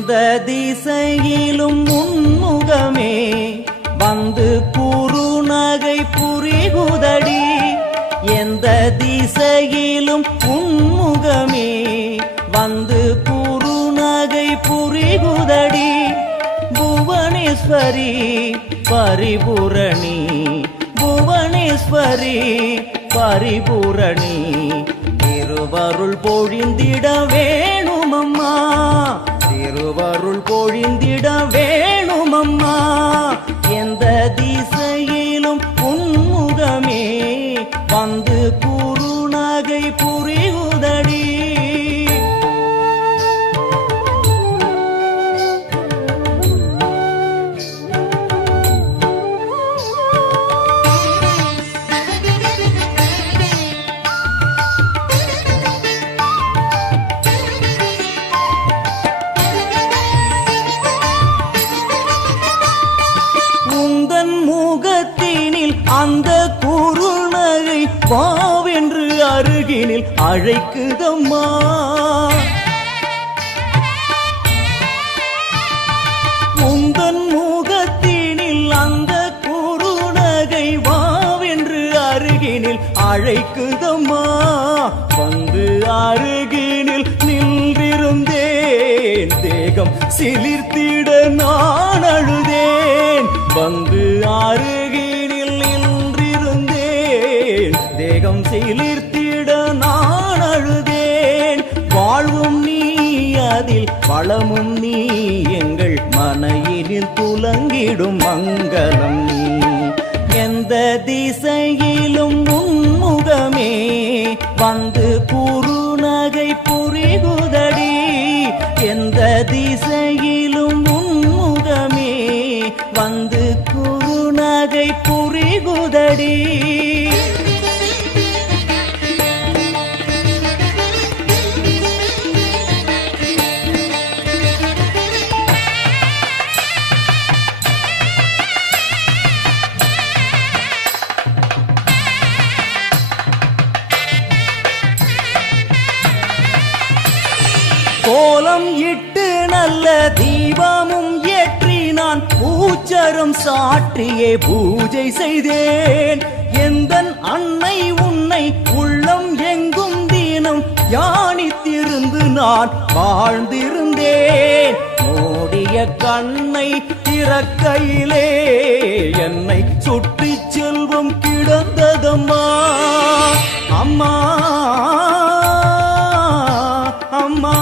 எந்த திசையிலும் உன்முகமே வந்து குறுநகை புரிகுதடி. எந்த திசையிலும் உன்முகமே வந்து குறுநகை புரிகுதடி. புவனேஸ்வரி பரிபூரணி புவனேஸ்வரி பரிபூரணி. திருவருள் பொழிந்திட வேணுமம்மா. திருவருள் பொழிந்திட வேணுமம்மா. எந்த திசையில் உந்தன் முகத்தினில் அந்த குறுநகை பாவென்று அருகினில் அழைக்குதம்மா. உந்தன் முகத்தினில் அந்த குறுநகை வாவென்று அருகினில் அழைக்குதம்மா. வந்து அருகினில் நின்றிருந்தேன் தேகம் சிலிர்த்திட நான் அழுதேன். வந்து அருகினில் நின்றிருந்தேன். தேகம் சிலிர்த்திட நான் அழுதேன். வாழ்வும் நீ அதில் பழமும் நீ எங்கள் மனையினில் துலங்கிடும் மங்களம் நீ. எந்த திசையில் குறுநகை புரிகுதடி. கோலம் இட்டு நல்ல தீபமும் மலரும் சாற்றியே பூஜை செய்தேன். எந்த அன்னை உன்னை உள்ளம் எங்கும் தீனம் திருந்து நான் வாழ்ந்திருந்தேன். மூடிய கண்ணை திறக்கையிலே என்னை சுற்றி செல்வம் கிடந்ததம்மா. அம்மா அம்மா.